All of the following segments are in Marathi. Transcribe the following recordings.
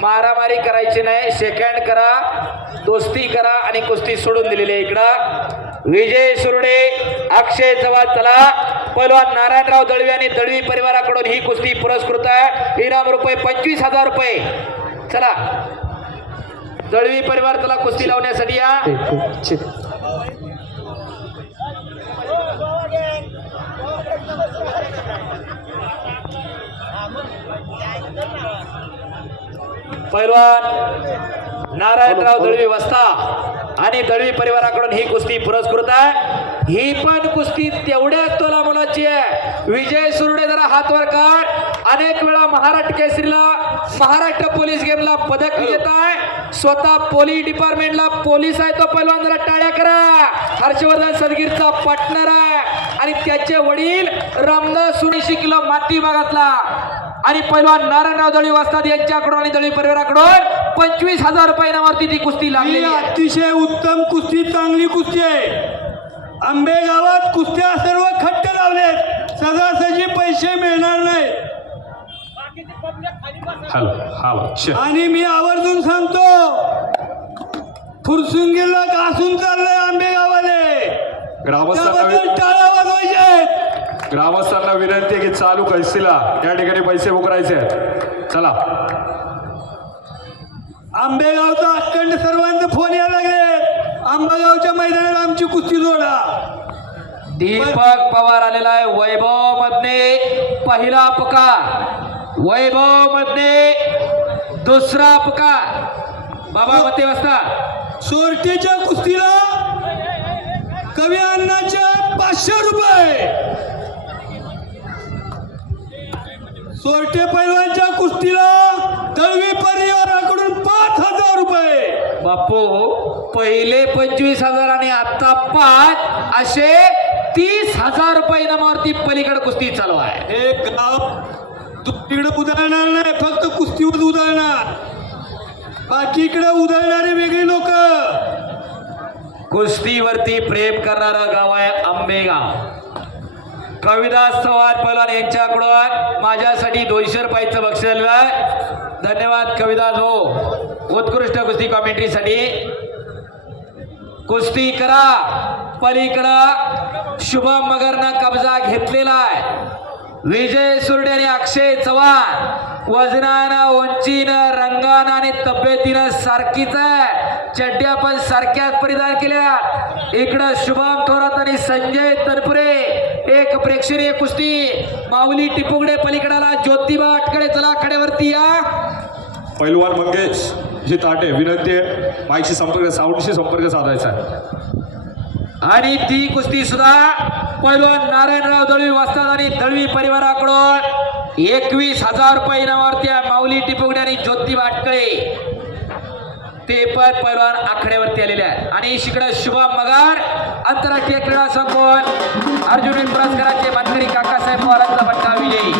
मारामारी करायची नाही सेकंड करा दोस्ती करा आणि कुस्ती सोडून दिलेली आहे इकडं. विजय सुरडे अक्षय चव्हाण चला. पहिलवान नारायणराव दळवी आणि दळवी परिवाराकडून ही कुस्ती पुरस्कृत आहे. इनाम रुपये पंचवीस हजार रुपये. चला. दळवी परिवार चला कुस्ती लावण्यासाठी या. पैलवान नारायणराव दळवी वस्ता आणि दळवी परिवाराकडून ही कुस्ती पुरस्कृत आहे. ही पण कुस्ती तेवढ्याच तोला मुलाची आहे. विजय सुरडे जरा हात वर काढ. अनेक वेळा महाराष्ट्र केसरीला महाराष्ट्र पोलीस गेमला पदक विजेता आहे. स्वतः पोलीस डिपार्टमेंटला पोलीस आहे तो पैलवान जरा टाळ्या करा. हर्षवर्धन सदगीरचा पार्टनर आहे. आणि त्याचे वडील रामदास सुरेशी किलो माती भागातला. आणि पैलवान नारायणराव दळवी वस्ताद यांच्याकडून आणि दळवी परिवाराकडून. पंचवीस हजार रुपये इनामावरती ती कुस्ती ही लागली अतिशय उत्तम कुस्ती चांगली कुस्ती आहे. आंबे गावात कुस्त्या सर्व खट्ट लावलेत. सहजासहजी पैसे मिळणार हॅलो हा आणि मी आवर्जून सांगतो फुरसुंगीला कासून चाललंय आंबे गावाले. ग्रामस्थांना त्याबद्दल टाळ्या वाजवायच्या ग्रामस्थांना विनंती आहे की चालू कैसीला या ठिकाणी पैसे उकरायचे आहेत. चला. आंबेगावचा अखंड सर्वांचे फोन यायला लागले. आंबेगावच्या मैदानात आमची कुस्ती जोडा. दीपक पवार आलेला आहे. वैभव मधने पहिला पुकार वैभव मधने दुसरा पुकार बाबा मते वाजता. सोरटेच्या कुस्तीला कवी अण्णाच्या पाचशे रुपये. सोरटे पैलवानच्या कुस्तीला दळवी परिवाराकडून पाच हजार रुपये. बापू पहिले पंचवीस हजार आणि आता पाच असे तीस हजार रुपये इनामावरती पलीकडे कुस्ती चालू आहे. हे गाव तिकडे उधळणार नाही फक्त कुस्तीवर उधळणार. बाकी इकडे उधळणारे वेगळी लोक. कुस्तीवरती प्रेम करणारं गाव आहे आंबेगाव. कविदास चव्हाण पहलवान यांच्याकडून माझ्यासाठी दोनशे रुपयाचं बक्षीस आलेलं आहे धन्यवाद कविदास हो उत्कृष्ट कुस्ती कॉमेंट्रीसाठी कुस्ती करा. पलीकडं शुभम मगरनं कब्जा घेतलेला आहे. विजय सुरडे आणि अक्षय चव्हाण. वजनानं उंचीनं रंगानं आणि तब्येतीनं सारखीच आहे. चड्ड्या पण सारख्याच परिधान केल्या. इकडं शुभम थोरात आणि संजय तनपुरे. एक प्रेक्षणीय कुस्ती. माऊली टिपुगडे पलीकडाला ज्योतिबा अटकडे चला कडेवरती या. पैलवान मंगेश जी ताटे विनंती आहे. माईशी संपर्क साऊंडशी संपर्क साधायचा आहे. आणि ती कुस्ती सुद्धा पैलवान नारायणराव दळवी वस्ताद आणि दळवी परिवाराकडून एकवीस हजार रुपये इनामावरती आहे. माऊली टिपुगडे आणि ज्योतिबा अटकळे ते पण पैलवान आखड्यावरती आलेले आहेत. आणि इकडं शुभम मगार आंतरराष्ट्रीय क्रीडा संकुल अर्जुन पुरस्काराचे मानकरी काकासाहेब पवारांचा पट्टा विजयी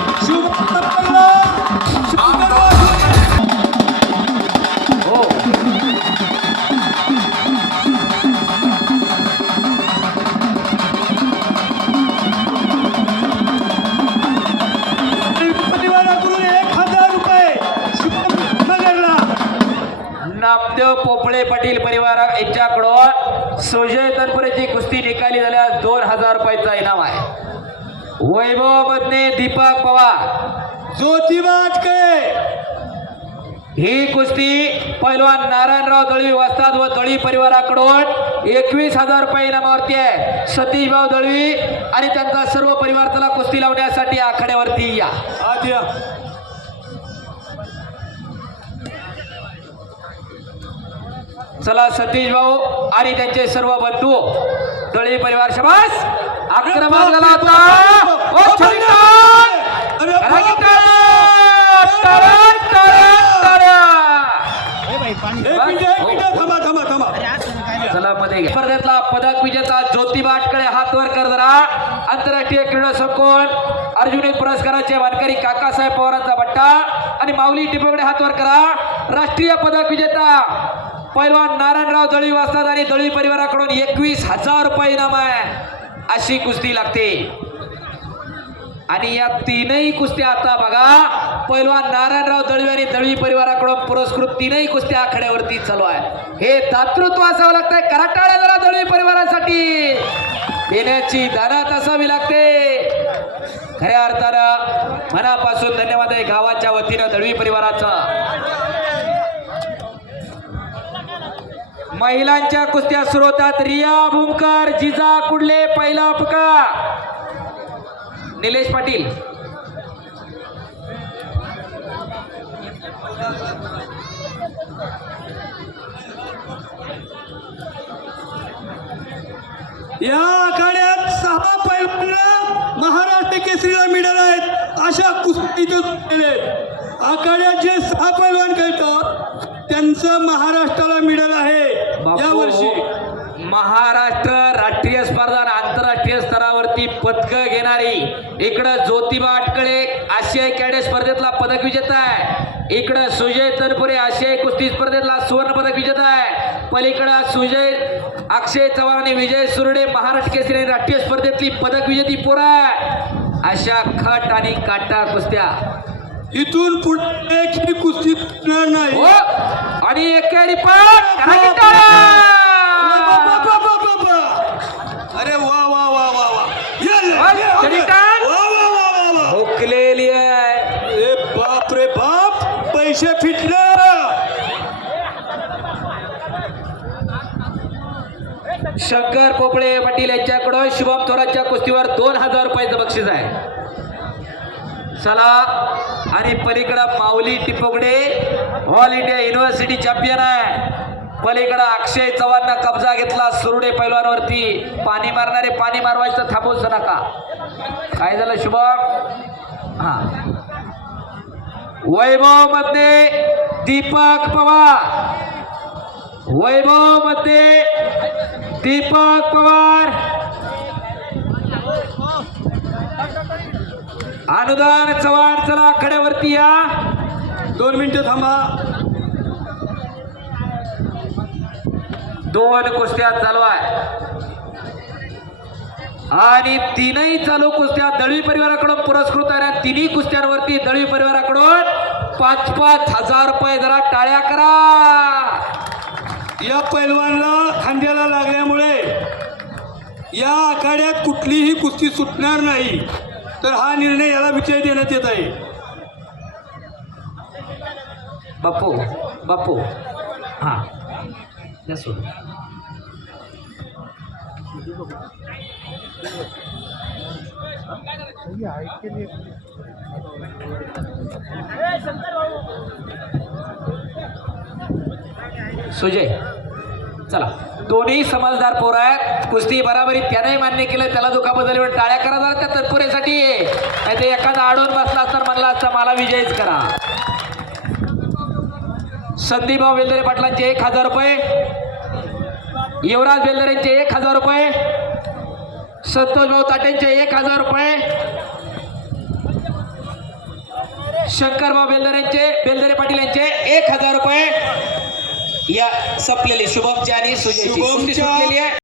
नामदेव पोपळे पाटील परिवार यांच्याकडून सुजय तनपुरेची कुस्ती निकाली झाल्यास दोन हजार रुपयाचा इनाम आहे. वैभव मधने दीपक पवार. ज्योतिबा अटकळे ही कुस्ती पैलवान नारायणराव दळवी वस्ताद व दळवी परिवाराकडून एकवीस हजार रुपये इनामावरती आहे. सतीशभाऊ दळवी आणि त्यांचा सर्व परिवार त्याला कुस्ती लावण्यासाठी आखाड्यावरती या. चला सतीश भाऊ आणि त्यांचे सर्व बंधू दळवी परिवार शबास आक्रमक झाला चला मध्ये. स्पर्धेतला पदक विजेता ज्योतिबा अटकळे हात वर कर जरा. आंतरराष्ट्रीय क्रीडा संकुल अर्जुन पुरस्काराचे वानकरी काकासाहेब पवारांचा बट्टा. आणि माऊली टिपगडे हात वर करा राष्ट्रीय पदक विजेता पैलवान नारायणराव दळी वाजतात आणि दळवी परिवाराकडून एकवीस हजार रुपये इनाम आहे. अशी कुस्ती लागते. आणि या तीनही कुस्त्या आता बघा पैलवान नारायणराव दळवी आणि दळवी परिवाराकडून पुरस्कृत तीनही कुस्त्या आखाड्यावरती चालू आहे. हे दातृत्व असावं लागतंय. कराटाळ्या जरा दळवी परिवारासाठी. देण्याची दानात असावी लागते. खऱ्या अर्थानं मनापासून धन्यवाद आहे गावाच्या वतीनं दळवी परिवाराचा. महिलांच्या कुस्त्या सुरू होतात रिया भूमकर जिजा कुडले पहिला फुका. निलेश पाटील. या आखाड्यात सहा पैलवान महाराष्ट्र केसरीला मिळणार आहेत. अशा कुस्तीचे केले आखाड्यात जे सहा पैलवान खेळतात त्यांचं महाराष्ट्राला मिळालं आहे. या वर्षी. महाराष्ट्र राष्ट्रीय स्पर्धा आंतरराष्ट्रीय स्तरावरती पदक घेणारी इकडं ज्योतिबा अटकळे आशियाई कॅडे स्पर्धेतला पदक विजेता आहे. इकडं सुजय तनपुरे आशियाई कुस्ती स्पर्धेतला सुवर्ण पदक विजेता आहे. पलीकडं सुजय अक्षय चव्हाण आणि विजय सुरडे महाराष्ट्र केसरी राष्ट्रीय स्पर्धेतली पदक विजेती पोरं अशा खट आणि काटा कुस्त्या इथून पुढे कुस्ती नाही हो आणि एकेरी पण करा की टाळ्या! अरे वा वा वा वा वा ये ले, वा, ये, ये. चढी टाक. वा वा वा वा वा हुकलेली आहे ए बाप रे बाप पैसे फिटलं शंकर पोपळे पाटील यांच्याकडं शुभम थोरातच्या कुस्तीवर दोन हजार रुपयाचं बक्षीस आहे चला आणि पलीकडं Mauli Tipugade all India university champion आहे. पलीकडं अक्षय चव्हाणनं कब्जा घेतला सुरुडे पैलवानवरती. पाणी मारणारे पाणी मारवायचं थांबवूच नका. काय झालं शुभम? हा. वैभवमध्ये दीपक पवार. वैभवमध्ये दीपक पवार. अनुदान चव्हाण चला आखाड्यावरती या. दोन मिनिटं थांबा. दोन कुस्त्या चालू आहे आणि तीनही चालू कुस्त्या दळवी परिवाराकडून पुरस्कृत आहे. तिन्ही कुस्त्यांवरती दळवी परिवाराकडून पाच पाच हजार रुपये जरा टाळ्या करा. या पैलवानला खांद्याला लागल्यामुळे या आखाड्यात कुठलीही कुस्ती सुटणार नाही. तर हा निर्णय याला विचार देण्यात येत आहे. बापू बापू हा. या सुजय. चला. दोन्ही समजदार पोर आहेत. कुस्ती बराबरी त्यानंही मान्य केलं. त्याला दुखापत पण टाळ्या करा जरा त्या तत्पुरेसाठी. नाही ते एखादा आडून बसला तर म्हणला असता मला विजयच करा. संदीपभाऊ बेलदरे पाटलांचे एक हजार रुपये. युवराज बेलदरेंचे एक हजार रुपये. संतोष भाऊ ताटेंचे एक हजार रुपये. शंकरभाऊ बेलदरेंचे बेलदरे पाटील यांचे एक हजार रुपये. या संपलेली शुभमची आणि सुजयची. शुभमच्या-